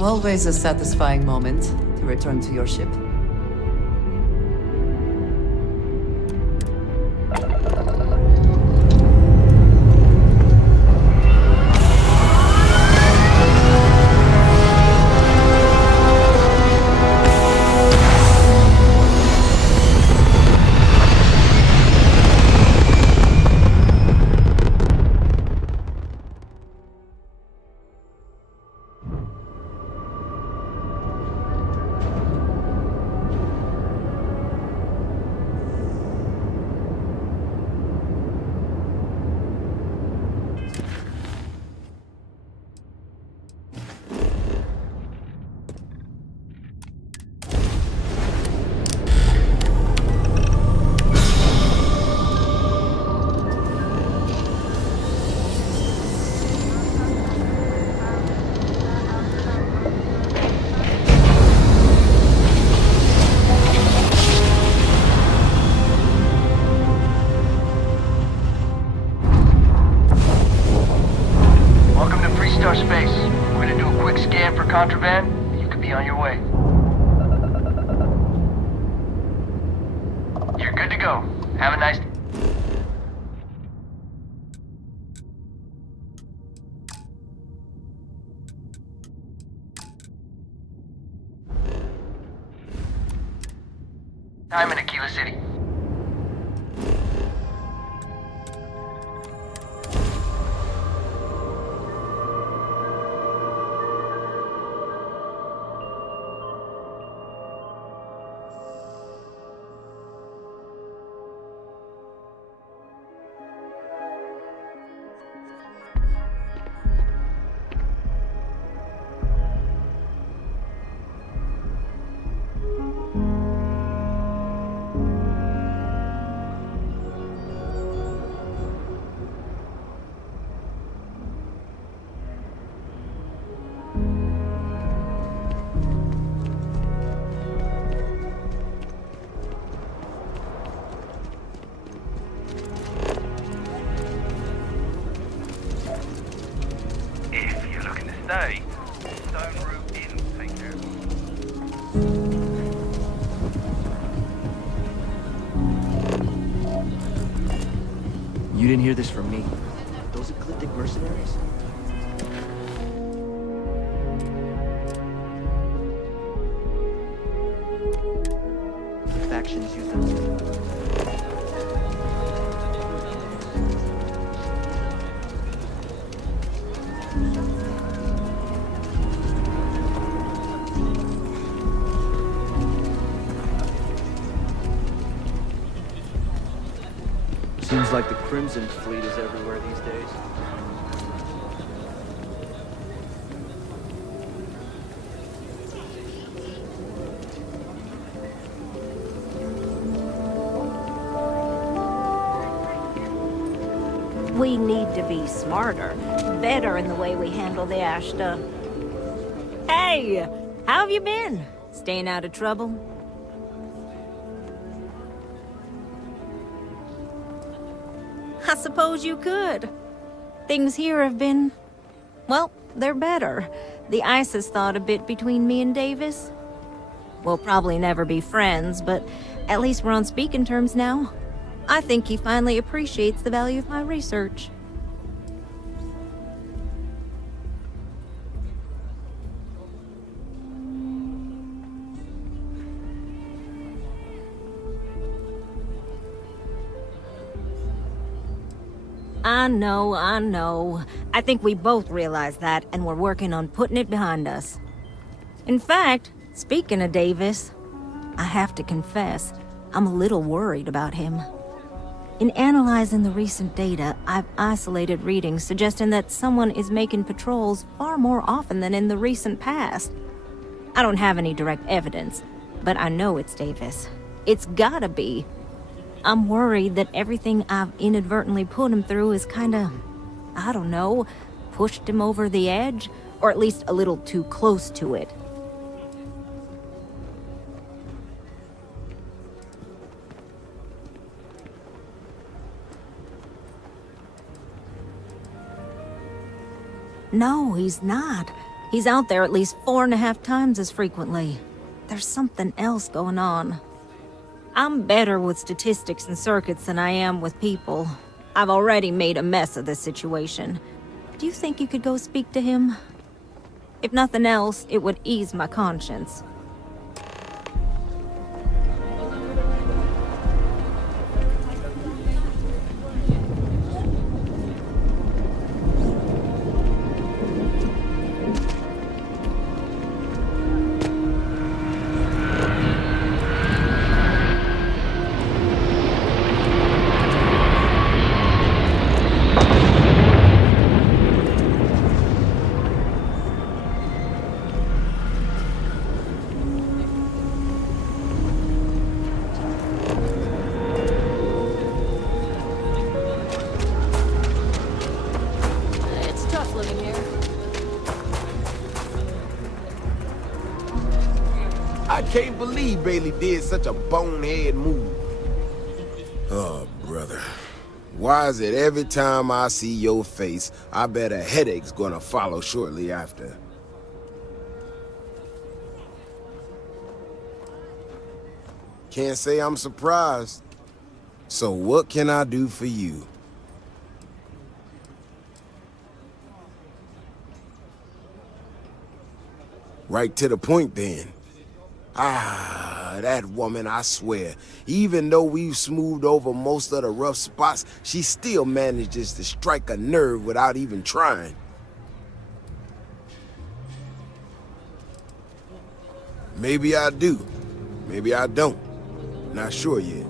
Always a satisfying moment to return to your ship. Space. We're gonna do a quick scan for contraband, and you could be on your way. You're good to go. Have a nice... time in Aquila City. Stay. Stone route in. Take care. You didn't hear this from me. Those ecliptic mercenaries? The factions use them. Seems like the Crimson Fleet is everywhere these days. We need to be smarter, better in the way we handle the Ashta. Hey! How have you been? Staying out of trouble? I suppose you could. Things here have been... well, they're better. The ice has thawed a bit between me and Davis. We'll probably never be friends, but at least we're on speaking terms now. I think he finally appreciates the value of my research. I know. I think we both realize that, and we're working on putting it behind us. In fact, speaking of Davis, I have to confess, I'm a little worried about him. In analyzing the recent data, I've isolated readings suggesting that someone is making patrols far more often than in the recent past. I don't have any direct evidence, but I know it's Davis. It's gotta be. I'm worried that everything I've inadvertently put him through is kinda, I don't know, pushed him over the edge, or at least a little too close to it. No, he's not. He's out there at least 4.5 times as frequently. There's something else going on. I'm better with statistics and circuits than I am with people. I've already made a mess of this situation. Do you think you could go speak to him? If nothing else, it would ease my conscience. I can't believe Bailey did such a bonehead move. Oh, brother. Why is it every time I see your face, I bet a headache's gonna follow shortly after? Can't say I'm surprised. So what can I do for you? Right to the point then. Ah, that woman, I swear. Even though we've smoothed over most of the rough spots, she still manages to strike a nerve without even trying. Maybe I do. Maybe I don't. Not sure yet.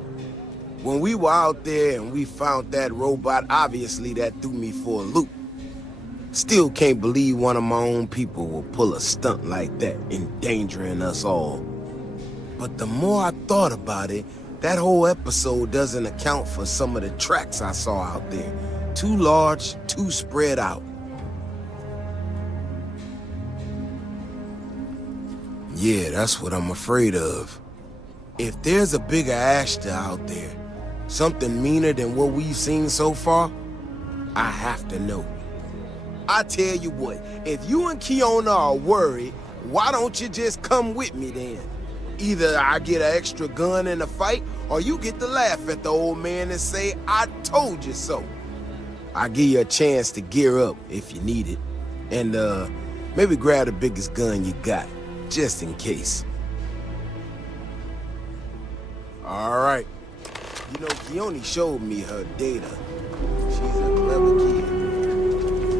When we were out there and we found that robot, obviously that threw me for a loop. Still can't believe one of my own people will pull a stunt like that, endangering us all. But the more I thought about it, that whole episode doesn't account for some of the tracks I saw out there. Too large, too spread out. Yeah, that's what I'm afraid of. If there's a bigger Ashta out there, something meaner than what we've seen so far, I have to know. I tell you what, if you and Kiona are worried, why don't you just come with me then? Either I get an extra gun in the fight, or you get to laugh at the old man and say, I told you so. I'll give you a chance to gear up if you need it. And maybe grab the biggest gun you got, just in case. All right. You know, Kioni showed me her data. She's a clever kid.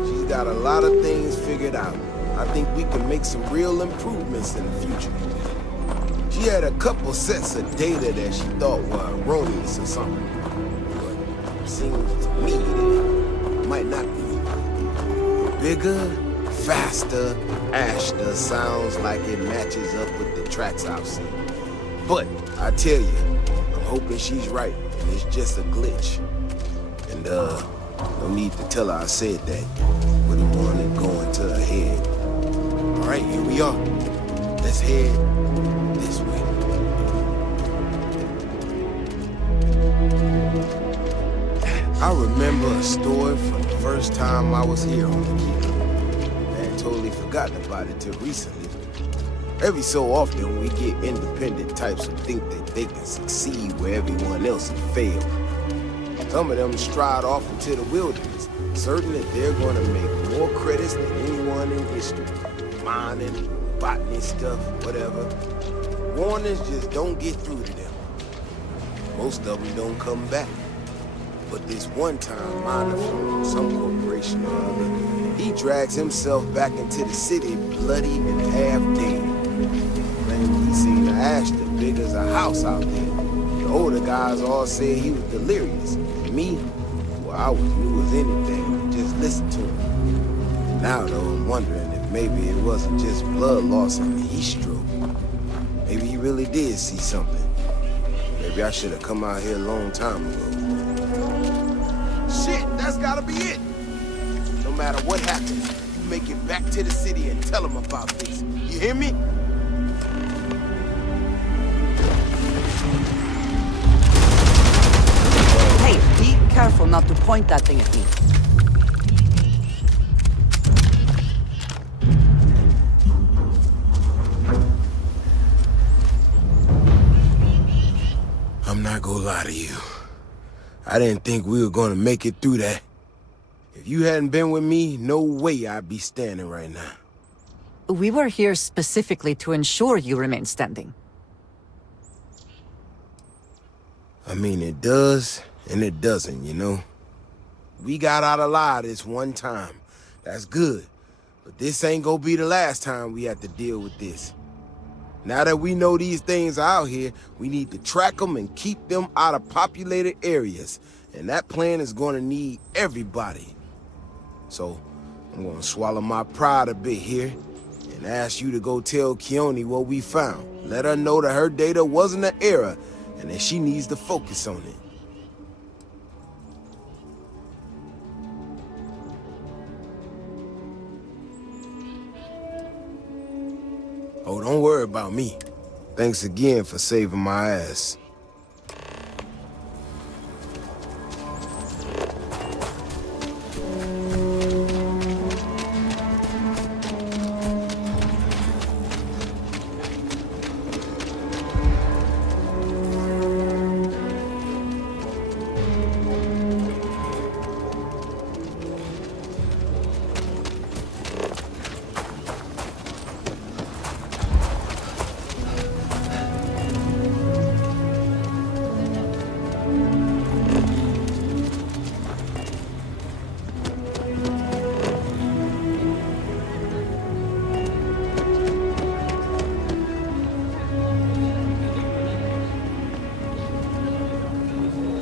She's got a lot of things figured out. I think we can make some real improvements in the future. She had a couple sets of data that she thought were erroneous or something. But it seems to me that it might not be. Bigger, faster, Ashta sounds like it matches up with the tracks I've seen. But I tell you, I'm hoping she's right, and it's just a glitch. And no need to tell her I said that. Wouldn't want it going to her head. All right, here we are. Let's head this way. I remember a story from the first time I was here on the kid. I had totally forgotten about it till recently. Every so often, we get independent types who think that they can succeed where everyone else has failed. Some of them stride off into the wilderness, certain that they're going to make more credits than anyone in history. Mining, botany stuff, whatever. Warnings just don't get through to them. Most of them don't come back. But this one-time miner from some corporation or other, he drags himself back into the city bloody and half dead. Claimed he seen the Ashta big as a house out there. The older guys all said he was delirious. And me, well, I was new as anything, just listen to him. Now though, I'm wondering if maybe it wasn't just blood loss and heat stroke. Maybe he really did see something. Maybe I should have come out here a long time ago. Shit, that's gotta be it. No matter what happens, you make it back to the city and tell them about this. You hear me? Hey, be careful not to point that thing at me. gonna lie to you. I didn't think we were gonna make it through that. If you hadn't been with me, no way I'd be standing right now. We were here specifically to ensure you remain standing. I mean, it does, and it doesn't, you know? We got out alive this one time. That's good. But this ain't gonna be the last time we have to deal with this. Now that we know these things are out here, we need to track them and keep them out of populated areas. And that plan is gonna need everybody. So, I'm gonna swallow my pride a bit here and ask you to go tell Keone what we found. Let her know that her data wasn't an error and that she needs to focus on it. Oh, don't worry about me. Thanks again for saving my ass.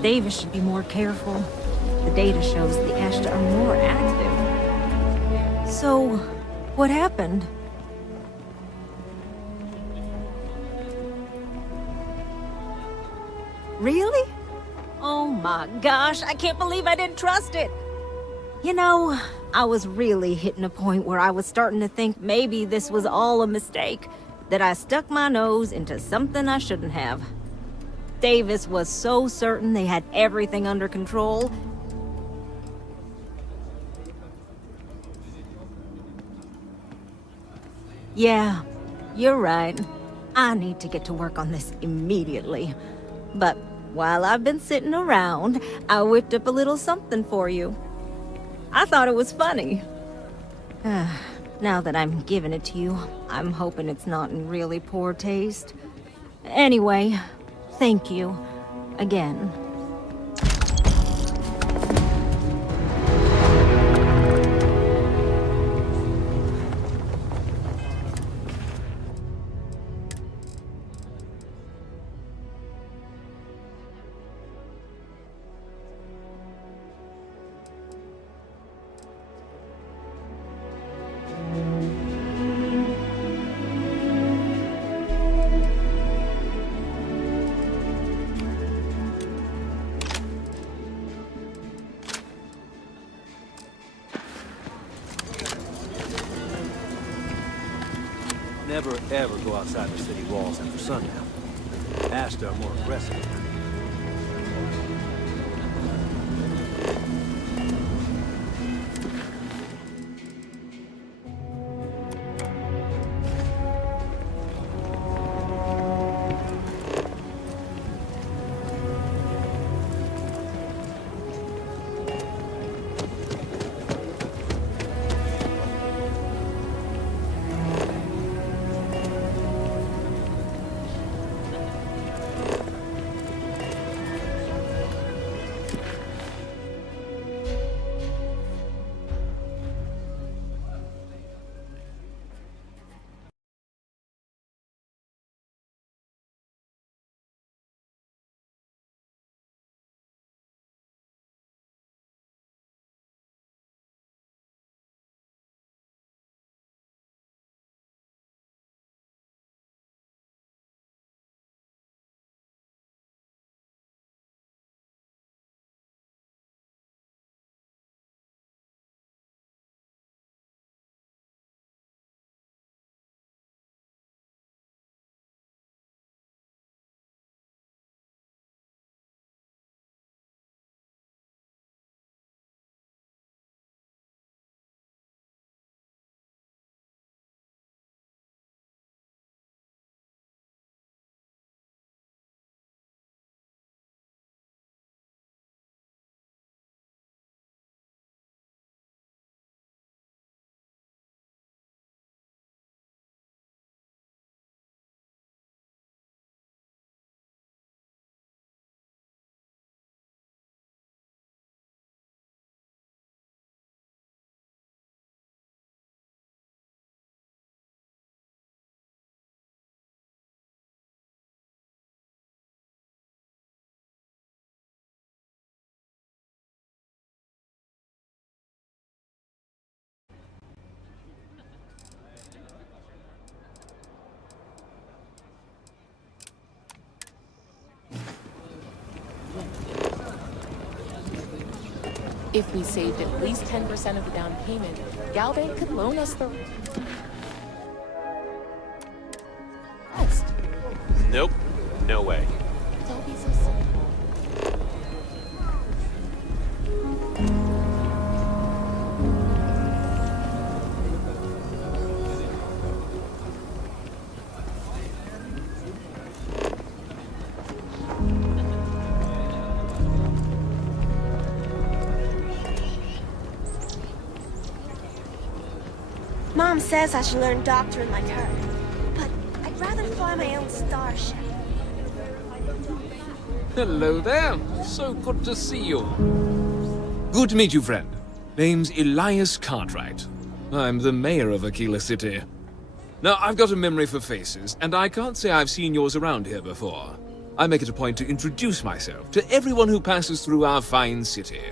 Davis should be more careful. The data shows the Ashta are more active. So, what happened? Really? Oh my gosh, I can't believe I didn't trust it! You know, I was really hitting a point where I was starting to think maybe this was all a mistake. That I stuck my nose into something I shouldn't have. Davis was so certain they had everything under control. Yeah, you're right. I need to get to work on this immediately. But while I've been sitting around, I whipped up a little something for you. I thought it was funny. Now that I'm giving it to you, I'm hoping it's not in really poor taste. Anyway, thank you. Again. Never ever go outside the city walls after sundown. Ashta are more aggressive. If we saved at least 10% of the down payment, Galbank could loan us the rest. Nope. No way. Don't be so silly. Mom says I should learn doctoring like her, but I'd rather fly my own starship. Hello there. So good to see you. Good to meet you, friend. Name's Elias Cartwright. I'm the mayor of Aquila City. Now, I've got a memory for faces, and I can't say I've seen yours around here before. I make it a point to introduce myself to everyone who passes through our fine city.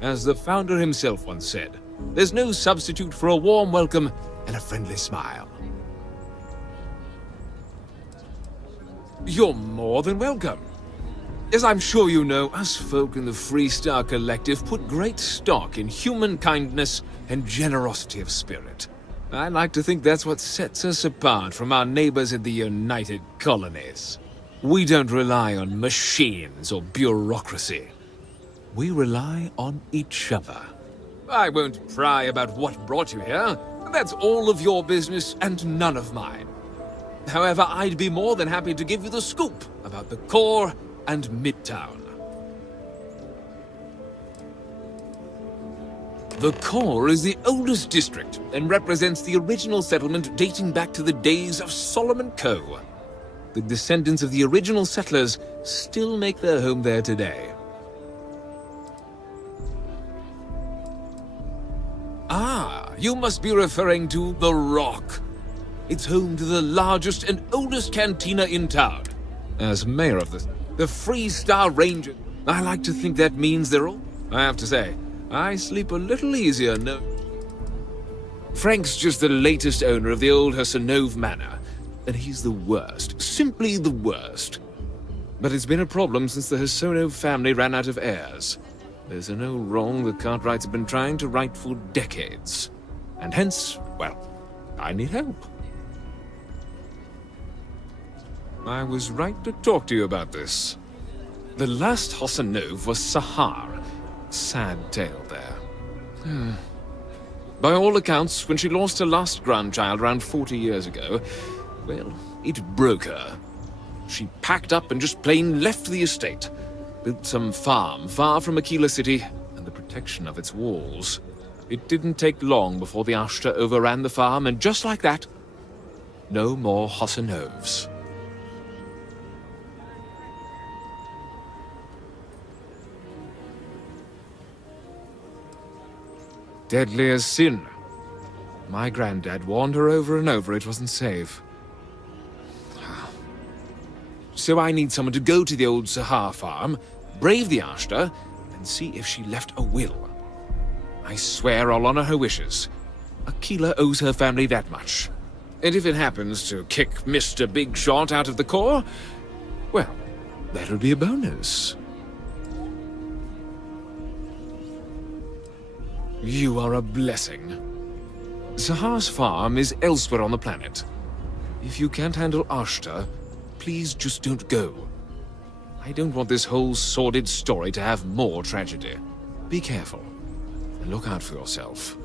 As the founder himself once said, there's no substitute for a warm welcome and a friendly smile. You're more than welcome. As I'm sure you know, us folk in the Freestar Collective put great stock in human kindness and generosity of spirit. I like to think that's what sets us apart from our neighbors in the United Colonies. We don't rely on machines or bureaucracy. We rely on each other. I won't pry about what brought you here. That's all of your business and none of mine. However, I'd be more than happy to give you the scoop about the core and Midtown. The core is the oldest district and represents the original settlement dating back to the days of Solomon Coe. The descendants of the original settlers still make their home there today. Ah, you must be referring to The Rock. It's home to the largest and oldest cantina in town. As mayor of the Freestar Ranger, I like to think that means they're all... I have to say, I sleep a little easier no. Frank's just the latest owner of the old Hassanove Manor, and he's the worst, simply the worst. But it's been a problem since the Hassanove family ran out of heirs. There's an old wrong the Cartwrights have been trying to right for decades. And hence, well, I need help. I was right to talk to you about this. The last Hassanove was Sahar. Sad tale there. By all accounts, when she lost her last grandchild around 40 years ago, well, it broke her. She packed up and just plain left the estate. Built some farm far from Aquila City and the protection of its walls. It didn't take long before the Ashta overran the farm, and just like that, no more Hassanoves. Deadly as sin. My granddad warned her over and over it wasn't safe. So I need someone to go to the old Sahar farm, brave the Ashta, and see if she left a will. I swear I'll honor her wishes. Aquila owes her family that much. And if it happens to kick Mr. Big Shot out of the core, well, that'll be a bonus. You are a blessing. Sahar's farm is elsewhere on the planet. If you can't handle Ashta, please just don't go. I don't want this whole sordid story to have more tragedy. Be careful, and look out for yourself.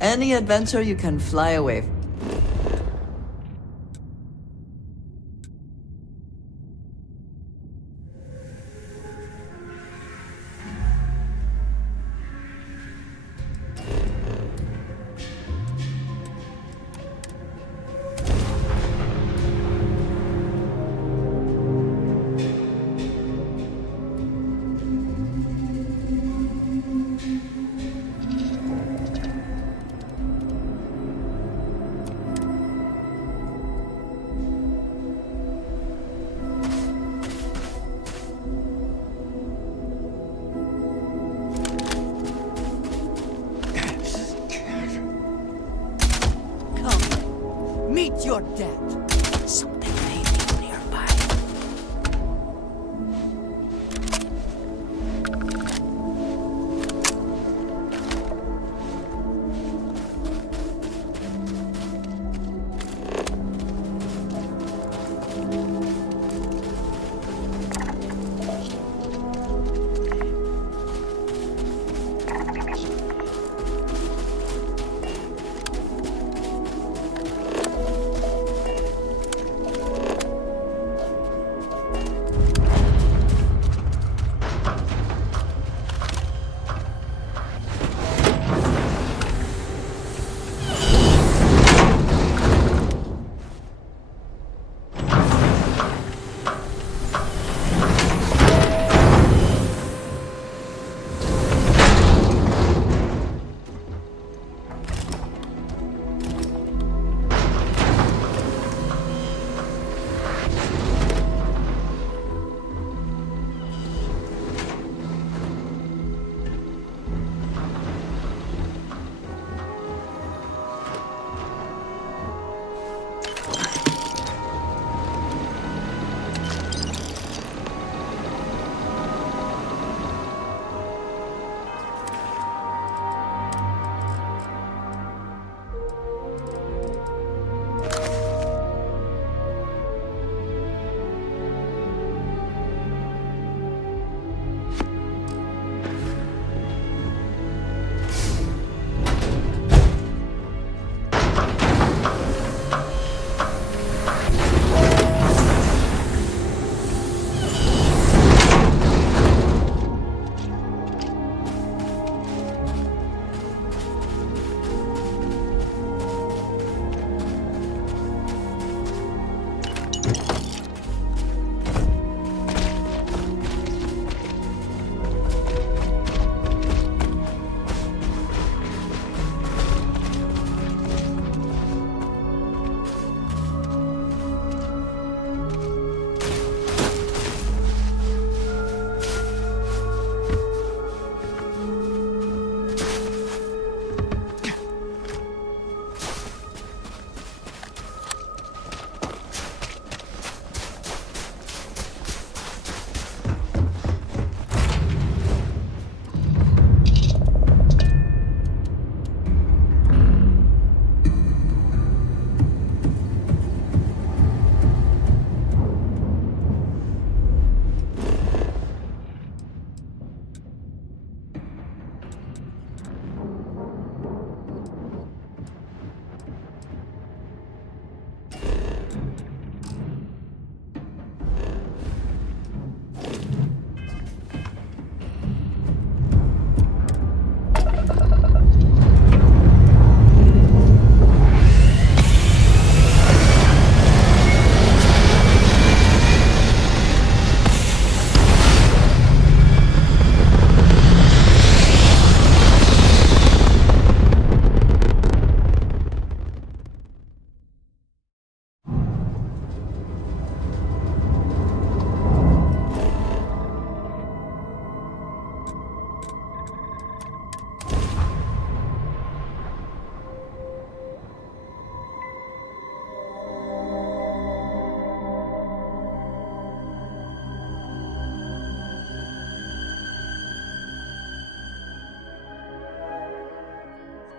Any adventure you can fly away. Meet your death. Something may be nearby.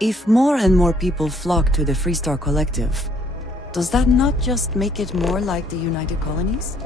If more and more people flock to the Freestar Collective, does that not just make it more like the United Colonies?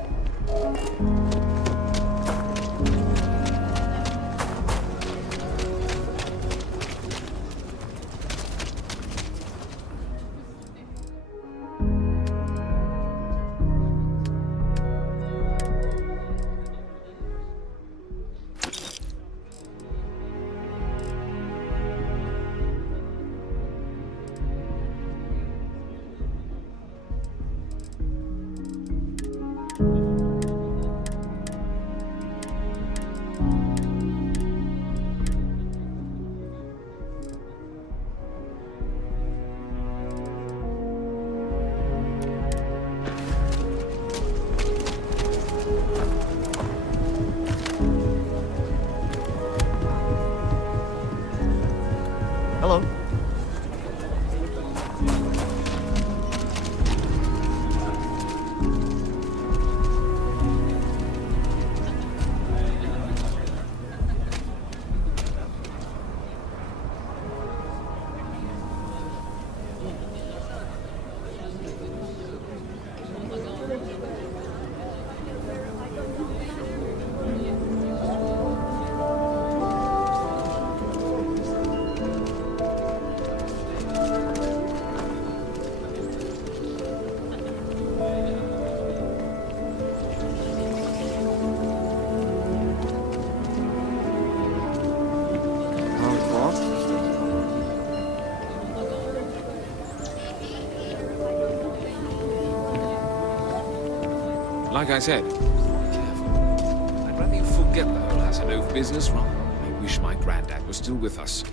like I said, be careful. I'd rather you forget the whole Hassanov business rather. I wish my granddad was still with us.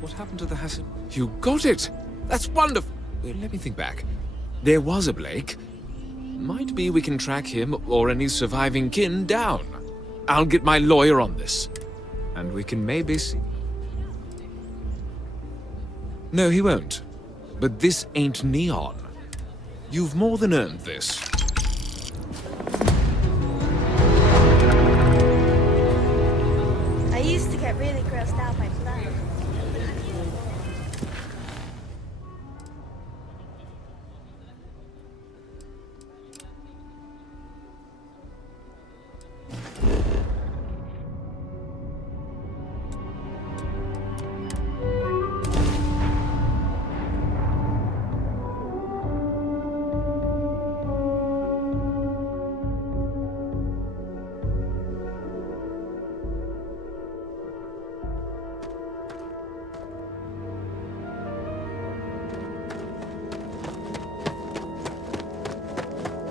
What happened to the Hassan? You got it! That's wonderful! Wait, let me think back. There was a Blake. Might be we can track him or any surviving kin down. I'll get my lawyer on this. And we can maybe see... No, he won't. But this ain't neon. You've more than earned this. I used to get really grossed out by blood.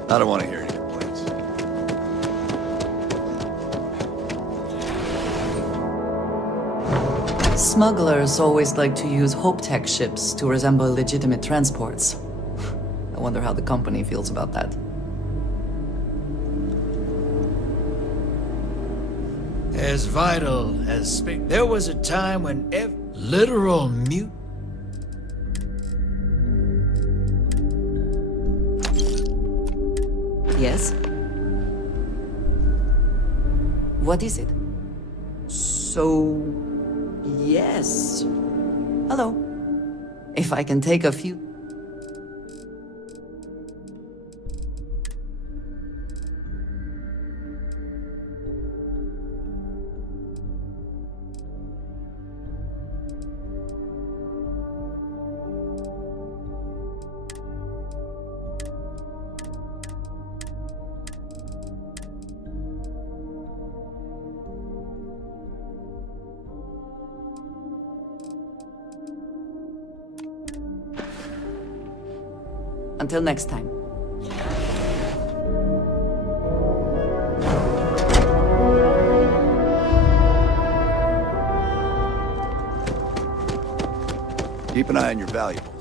I don't want to hear any complaints. Smugglers always like to use Hope-Tech ships to resemble legitimate transports. I wonder how the company feels about that. As vital as space. There was a time when literal mute. Yes? What is it? So... yes. Hello. If I can take a few... Until next time. Keep an eye on your valuables.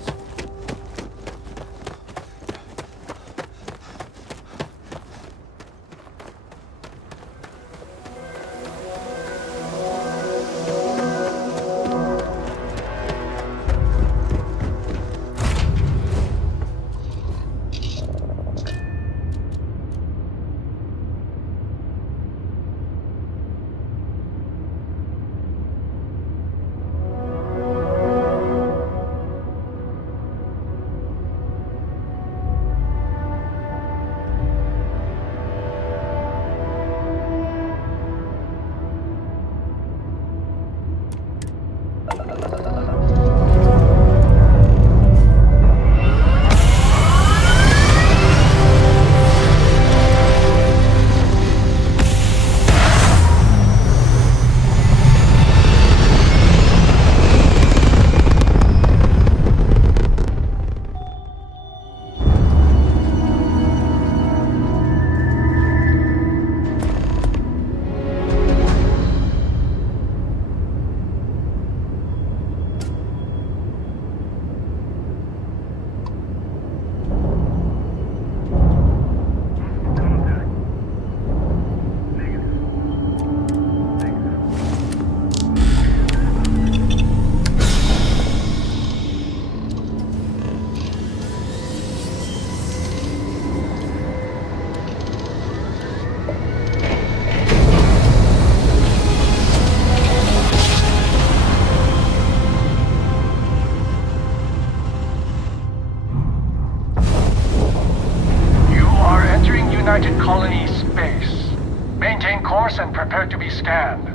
United Colony space. Maintain course and prepare to be scanned.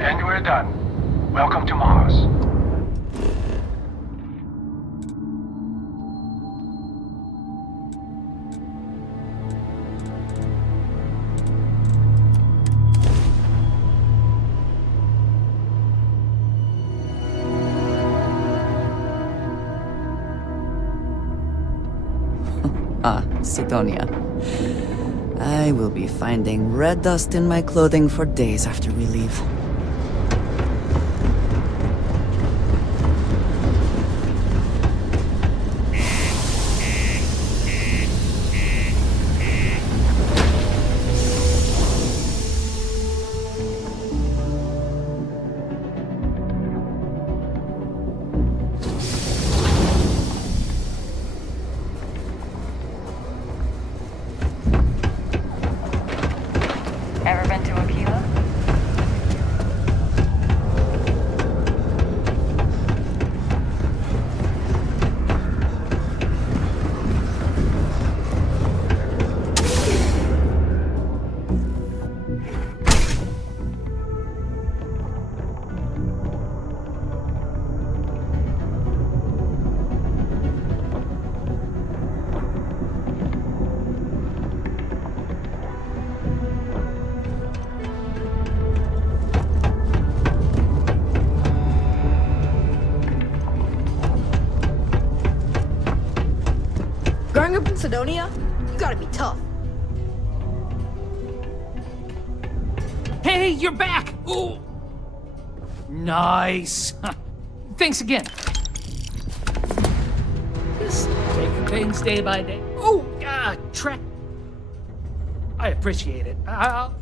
And we're done. Welcome to Mars. Ah, Sidonia. I will be finding red dust in my clothing for days after we leave. Ever been to Aquila? Growing up in Sidonia, you gotta be tough. Hey, you're back! Ooh! Nice! Thanks again. Just taking things day by day. Oh, track. I appreciate it. I'll